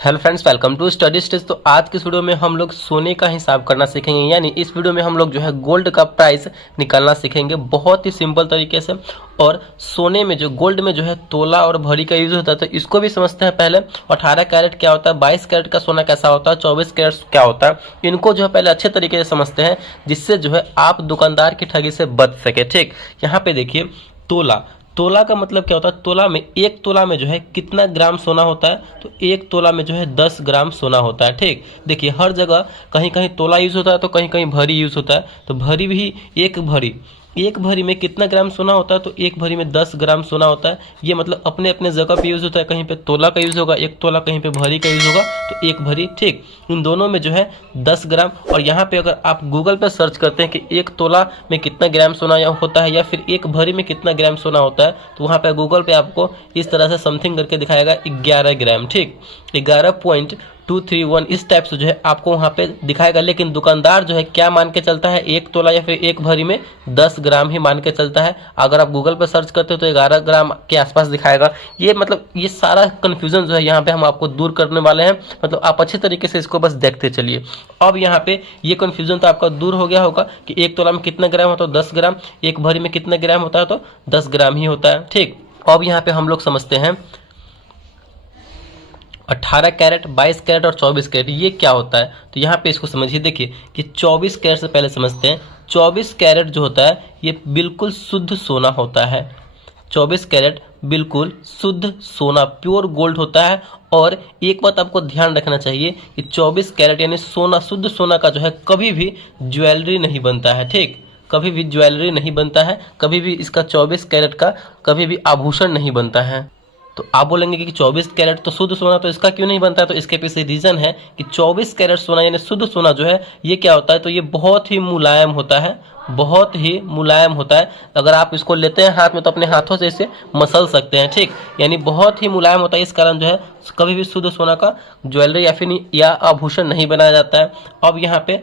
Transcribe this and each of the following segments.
Hello friends, welcome to study stage. तो आज की इस वीडियो में हम लोग सोने का हिसाब करना सीखेंगे, यानी इस वीडियो में हम लोग जो है गोल्ड का प्राइस निकालना सीखेंगे बहुत ही सिंपल तरीके से। और सोने में जो गोल्ड में जो है तोला और भरी का यूज होता है, तो इसको भी समझते हैं पहले। 18 कैरेट क्या होता है, 22 कैरेट का सोना कैसा होता है, 24 कैरेट क्या होता है, इनको जो है पहले अच्छे तरीके से समझते हैं, जिससे जो है आप दुकानदार की ठगी से बच सके। ठीक, यहाँ पे देखिए तोला। तोला का मतलब क्या होता है, तोला में एक तोला में जो है कितना ग्राम सोना होता है, तो एक तोला में जो है 10 ग्राम सोना होता है। ठीक, देखिए हर जगह कहीं कहीं तोला यूज होता है तो कहीं कहीं भरी यूज होता है। तो भरी भी एक भरी में कितना ग्राम सोना होता है, तो एक भरी में 10 ग्राम सोना होता है। ये मतलब अपने अपने जगह पे यूज होता है, कहीं पे तोला का यूज होगा, एक तोला कहीं पे भरी का यूज होगा, तो एक भरी। ठीक, इन दोनों में जो है 10 ग्राम। और यहाँ पे अगर आप गूगल पे सर्च करते हैं कि एक तोला में कितना ग्राम सोना होता है या फिर एक भरी में कितना ग्राम सोना होता है, तो वहाँ पे गूगल पे आपको इस तरह से समथिंग करके दिखाएगा 11 ग्राम। ठीक, 11.231 इस टाइप से जो है आपको वहाँ पे दिखाएगा। लेकिन दुकानदार जो है क्या मान के चलता है, एक तोला या फिर एक भरी में 10 ग्राम ही मान के चलता है। अगर आप गूगल पर सर्च करते हो तो 11 ग्राम के आसपास दिखाएगा। ये मतलब ये सारा कन्फ्यूजन जो है यहाँ पे हम आपको दूर करने वाले हैं। मतलब आप अच्छे तरीके से इसको बस देखते चलिए। अब यहाँ पे ये कन्फ्यूजन तो आपका दूर हो गया होगा कि एक तोला में कितना ग्राम होता है, 10 ग्राम। एक भरी में कितना ग्राम होता है, तो 10 ग्राम ही होता है। ठीक, अब यहाँ पे हम लोग समझते हैं 18 कैरेट, 22 कैरेट और 24 कैरेट ये क्या होता है। तो यहाँ पे इसको समझिए। देखिए कि 24 कैरेट से पहले समझते हैं। 24 कैरेट जो होता है ये बिल्कुल शुद्ध सोना होता है। 24 कैरेट बिल्कुल शुद्ध सोना, प्योर गोल्ड होता है। और एक बात आपको ध्यान रखना चाहिए कि 24 कैरेट यानी सोना, शुद्ध सोना का जो है कभी भी ज्वेलरी नहीं बनता है। ठीक, कभी भी ज्वेलरी नहीं बनता है, कभी भी इसका 24 कैरेट का कभी भी आभूषण नहीं बनता है। तो आप बोलेंगे कि 24 कैरेट तो शुद्ध सोना, तो इसका क्यों नहीं बनता है। तो इसके पीछे रीजन है कि 24 कैरेट सोना यानी शुद्ध सोना जो है ये क्या होता है, तो ये बहुत ही मुलायम होता है, बहुत ही मुलायम होता है। अगर आप इसको लेते हैं हाथ में तो अपने हाथों से इसे मसल सकते हैं। ठीक, यानी बहुत ही मुलायम होता है। इस कारण जो है कभी भी शुद्ध सोना का ज्वेलरी या आभूषण नहीं बनाया जाता है। अब यहाँ पे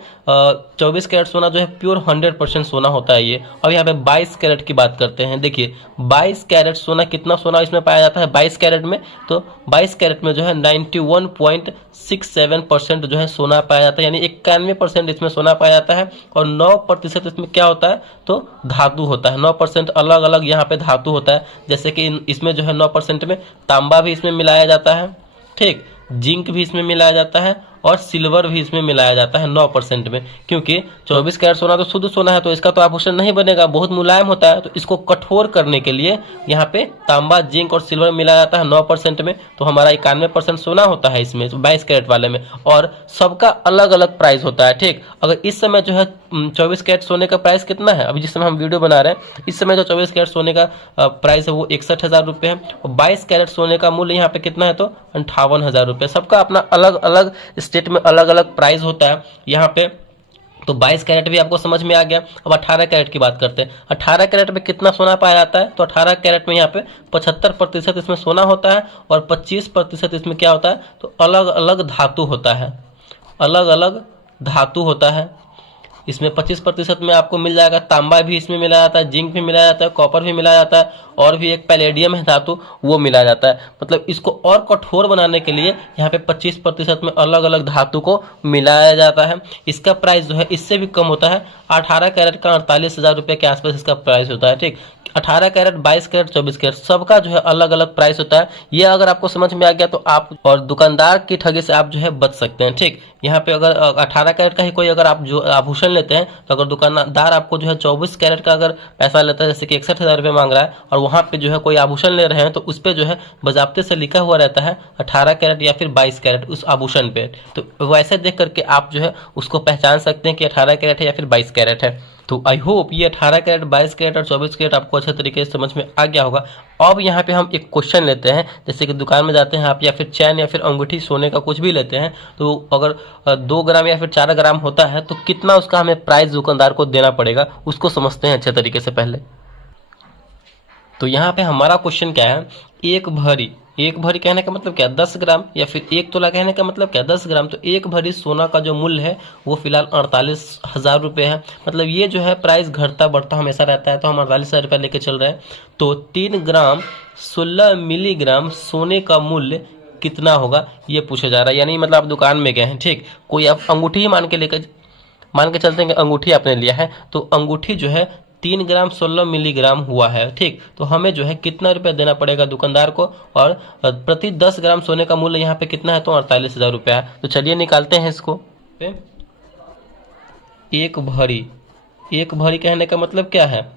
24 कैरेट सोना जो है प्योर 100% सोना होता है ये। अब यहाँ पे 22 कैरेट की बात करते हैं। देखिए 22 कैरेट सोना, कितना सोना इसमें पाया जाता है 22 कैरेट में, तो 22 कैरेट में जो है 91.67% जो है सोना पाया जाता है, यानी 91% इसमें सोना पाया जाता है। और 9% इसमें क्या होता है, तो धातु होता है। 9% अलग अलग यहाँ पे धातु होता है। जैसे कि इसमें जो है 9% में तांबा भी इसमें मिलाया जाता है। ठीक, जिंक भी इसमें मिलाया जाता है और सिल्वर भी इसमें मिलाया जाता है 9% में। क्योंकि 24 कैरेट सोना तो शुद्ध सोना है, तो इसका तो आभूषण नहीं बनेगा, बहुत मुलायम होता है। तो इसको कठोर करने के लिए यहाँ पे तांबा, जिंक और सिल्वर मिलाया जाता है 9% में। तो हमारा 91% सोना होता है इसमें 22 कैरेट वाले में। और सबका अलग अलग प्राइस होता है। ठीक, अगर इस समय जो है 24 कैरेट सोने का प्राइस कितना है, अभी जिस समय हम वीडियो बना रहे हैं इस समय जो 24 कैरेट सोने का प्राइस है वो 61,000 रुपये है। और 22 कैरेट सोने का मूल्य यहाँ पे कितना है, तो 58,000 रुपये। सबका अपना अलग अलग स्टेट में अलग अलग प्राइस होता है यहाँ पे। तो 22 कैरेट भी आपको समझ में आ गया। अब 18 कैरेट की बात करते हैं। 18 कैरेट में कितना सोना पाया जाता है, तो 18 कैरेट में यहाँ पे 75% इसमें सोना होता है और 25% इसमें क्या होता है, तो अलग अलग धातु होता है। अलग अलग धातु होता है इसमें। 25% में आपको मिल जाएगा तांबा भी इसमें मिलाया जाता है, जिंक भी मिलाया जाता है, कॉपर भी मिलाया जाता है, और भी एक पैलेडियम है धातु वो मिलाया जाता है। मतलब इसको और कठोर बनाने के लिए यहाँ पे 25% में अलग अलग धातु को मिलाया जाता है। इसका प्राइस जो है इससे भी कम होता है। 18 कैरेट का 48,000 रुपये के आसपास इसका प्राइस होता है। ठीक, 18 कैरेट, 22 कैरेट, 24 कैरेट सबका जो है अलग अलग प्राइस होता है। ये अगर आपको समझ में आ गया तो आप और दुकानदार की ठगी से आप जो है बच सकते हैं। ठीक, यहाँ पे अगर 18 कैरेट का ही कोई अगर आप जो आभूषण लेते हैं, तो अगर दुकानदार आपको जो है 24 कैरेट का अगर पैसा लेता है, जैसे कि 61,000 रुपये मांग रहा है, और वहाँ पे जो है कोई आभूषण ले रहे हैं, तो उस पर जो है बाजाब्ते से लिखा हुआ रहता है 18 कैरेट या फिर 22 कैरेट उस आभूषण पे। तो वैसे देख करके आप जो है उसको पहचान सकते हैं कि 18 कैरेट है या फिर 22 कैरेट है। तो आई होप ये 18 कैरेट, 22 कैरेट और 24 कैरेट आपको अच्छे तरीके से समझ में आ गया होगा। अब यहाँ पे हम एक क्वेश्चन लेते हैं। जैसे कि दुकान में जाते हैं आप, या फिर चैन या फिर अंगूठी सोने का कुछ भी लेते हैं, तो अगर 2 ग्राम या फिर 4 ग्राम होता है तो कितना उसका हमें प्राइस दुकानदार को देना पड़ेगा, उसको समझते हैं अच्छे तरीके से पहले। तो यहाँ पे हमारा क्वेश्चन क्या है, एक भरी कहने का मतलब क्या, 10 ग्राम, या फिर एक तोला कहने का मतलब क्या, 10 ग्राम। तो एक भरी सोना का जो मूल्य है वो फिलहाल 48,000 रुपये है। मतलब ये जो है प्राइस घटता बढ़ता हमेशा रहता है, तो हम 48,000 रुपये लेके चल रहे हैं। तो 3 ग्राम 16 मिलीग्राम सोने का मूल्य कितना होगा ये पूछा जा रहा है। यानी मतलब आप दुकान में गए हैं, ठीक, कोई आप अंगूठी ही मान के चलते हैं कि अंगूठी आपने लिया है, तो अंगूठी जो है 3 ग्राम 16 मिलीग्राम हुआ है, ठीक। तो हमें जो है कितना रुपया देना पड़ेगा दुकानदार को, और प्रति 10 ग्राम सोने का मूल्य यहाँ पे कितना है, तो 48,000 रुपया है। तो चलिए निकालते हैं इसको। एक भरी कहने का मतलब क्या है,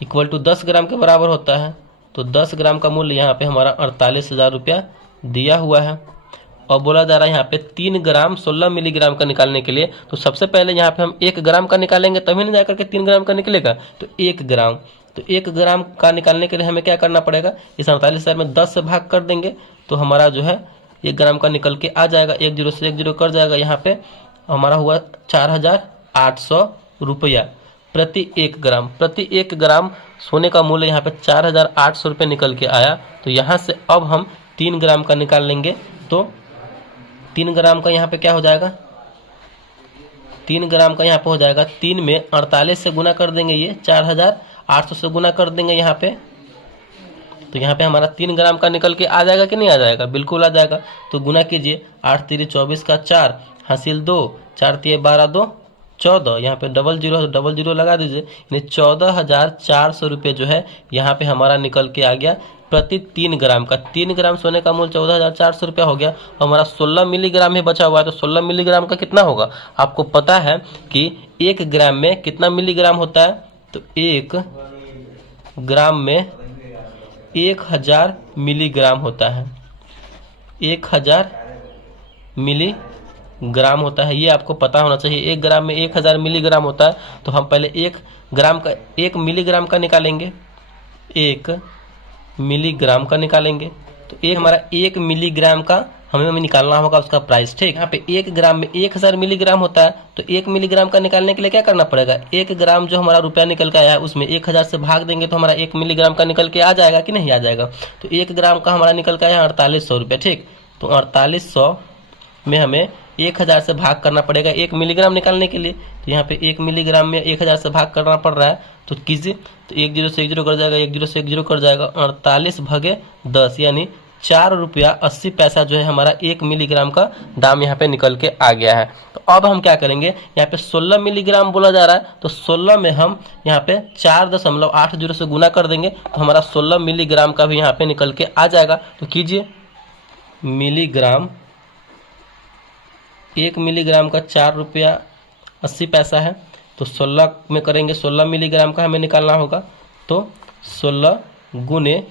इक्वल टू 10 ग्राम के बराबर होता है। तो 10 ग्राम का मूल्य यहाँ पे हमारा 48,000 रुपया दिया हुआ है। और बोला जा रहा है यहाँ पे 3 ग्राम 16 मिलीग्राम का निकालने के लिए, तो सबसे पहले यहाँ पे हम 1 ग्राम का निकालेंगे, तभी ना जाकर के 3 ग्राम का निकलेगा। तो 1 ग्राम का निकालने के लिए हमें क्या करना पड़ेगा, इस 48,000 में 10 से भाग कर देंगे, तो हमारा जो है 1 ग्राम का निकल के आ जाएगा। 1 0 से 1 0 कर जाएगा, यहाँ पे हमारा हुआ 4,800 रुपया प्रति 1 ग्राम। प्रति 1 ग्राम सोने का मूल्य यहाँ पे 4,800 रुपये निकल के आया। तो यहाँ से अब हम 3 ग्राम का निकाल लेंगे, तो 3 ग्राम का यहाँ पे क्या हो जाएगा, 3 ग्राम का यहाँ पे हो जाएगा 3 में 48 से गुना कर देंगे, ये 4,800 से गुना कर देंगे यहाँ पे। तो यहाँ पे हमारा 3 ग्राम का निकल के आ जाएगा कि नहीं आ जाएगा, बिल्कुल आ जाएगा। तो गुना कीजिए, 8 3 24 का 4 हासिल 2, 4 3 12 2 14, यहाँ पे डबल जीरो लगा दीजिए, यानी 14,400 रुपये जो है यहाँ पे हमारा निकल के आ गया प्रति 3 ग्राम का। 3 ग्राम सोने का मूल्य 14,400 रुपया हो गया। हमारा 16 मिलीग्राम ही बचा हुआ है, तो 16 मिलीग्राम का कितना होगा, आपको पता है कि 1 ग्राम में कितना मिलीग्राम होता है, तो 1 ग्राम में 1000 मिलीग्राम होता है, 1000 मिलीग्राम होता है, ये आपको पता होना चाहिए। 1 ग्राम में 1000 मिलीग्राम होता है। तो हम पहले 1 मिलीग्राम का निकालेंगे, 1 मिलीग्राम का निकालेंगे। तो हमारा 1 मिलीग्राम का हमें निकालना होगा उसका प्राइस, ठीक। यहाँ पे 1 ग्राम में 1000 मिलीग्राम होता है, तो 1 मिलीग्राम का निकालने के लिए क्या करना पड़ेगा, 1 ग्राम जो हमारा रुपया निकल के आया है उसमें 1000 से भाग देंगे, तो हमारा 1 मिलीग्राम का निकल के आ जाएगा कि नहीं आ जाएगा। तो 1 ग्राम का हमारा निकल के आया 4800 रुपये, ठीक। तो 4800 में हमें 1000 से भाग करना पड़ेगा 1 मिलीग्राम निकालने के लिए। तो यहाँ पे 1 मिलीग्राम में 1000 से भाग करना पड़ रहा है, तो कीजिए। तो 1 0 से 1 0 कर जाएगा, 1 0 से 1 0 कर जाएगा, 48 भागे 10 यानी 4 रुपया 80 पैसा जो है हमारा 1 मिलीग्राम का दाम यहाँ पे निकल के आ गया है। तो अब हम क्या करेंगे, यहाँ पे 16 मिलीग्राम बोला जा रहा है, तो 16 में हम यहाँ पे 4.80 से गुना कर देंगे, तो हमारा 16 मिलीग्राम का भी यहाँ पे निकल के आ जाएगा। तो कीजिए, मिलीग्राम, 1 मिलीग्राम का 4 रुपया 80 पैसा है, तो 16 में करेंगे, 16 मिलीग्राम का हमें निकालना होगा। तो 16 गुने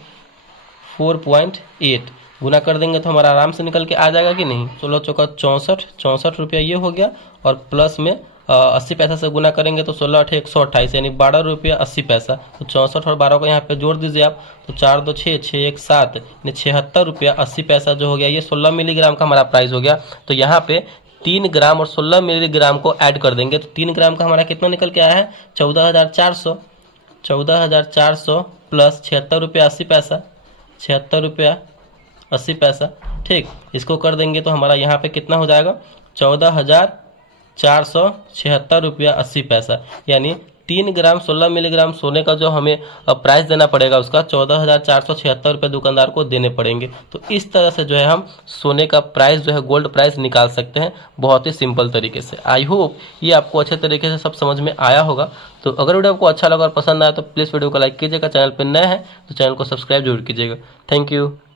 4.8 गुना कर देंगे, तो हमारा आराम से निकल के आ जाएगा कि नहीं। 16 चौका 64 रुपया ये हो गया, और प्लस में 80 पैसा से गुना करेंगे, तो 16 8 128 यानी 12 रुपया 80 पैसा। तो 64 और 12 को यहाँ पे जोड़ दीजिए आप, तो 4 2 6 6 1 7 यानी 76 रुपया 80 पैसा जो हो गया, ये 16 मिलीग्राम का हमारा प्राइस हो गया। तो यहाँ पे 3 ग्राम और 16 मिलीग्राम को ऐड कर देंगे, तो 3 ग्राम का हमारा कितना निकल के आया है, 14,400 प्लस 76 रुपया 80 पैसा, 76 रुपया 80 पैसा, ठीक। इसको कर देंगे तो हमारा यहाँ पे कितना हो जाएगा, 14,476 रुपया 80 पैसा। यानी 3 ग्राम 16 मिलीग्राम सोने का जो हमें प्राइस देना पड़ेगा उसका 14,476 रुपये दुकानदार को देने पड़ेंगे। तो इस तरह से जो है हम सोने का प्राइस जो है, गोल्ड प्राइस निकाल सकते हैं बहुत ही सिंपल तरीके से। आई होप ये आपको अच्छे तरीके से सब समझ में आया होगा। तो अगर वीडियो आपको अच्छा लगा और पसंद आया तो प्लीज़ वीडियो को लाइक कीजिएगा, चैनल पर नए हैं तो चैनल को सब्सक्राइब जरूर कीजिएगा। Thank you.